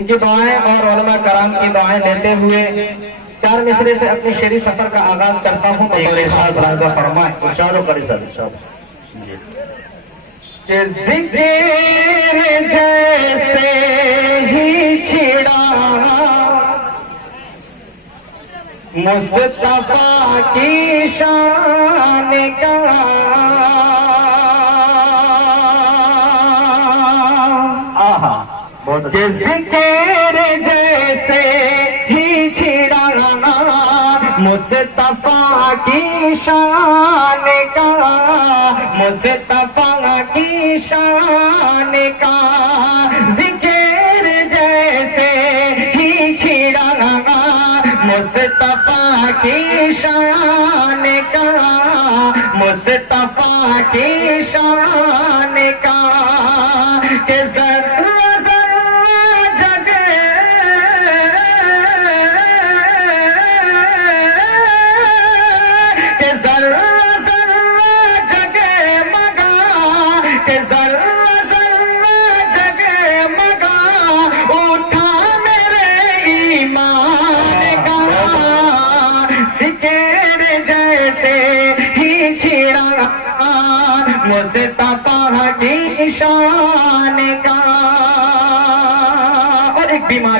کی دعائیں اور علماء کرام کی دعائیں لیتے ہوئے چار مصرے سے اپنی شعری سفر کا آغاز کرتا ہوں بطور ارشاد راضا فرمائیں ارشاد کرے سر ارشاد کہ ذکر جیسے ہی چھڑا مصطفیٰ کی شان کا کہ ذکر جیسے ہی چھڑا مصطفیٰ کی شان کا مصطفیٰ کی شان کا ذکر جیسے ہی چھڑا مصطفیٰ کی شان کا مصطفیٰ کی شان کا کہ ذرہ مصطفیٰ کی شان کا اور ایک بیماری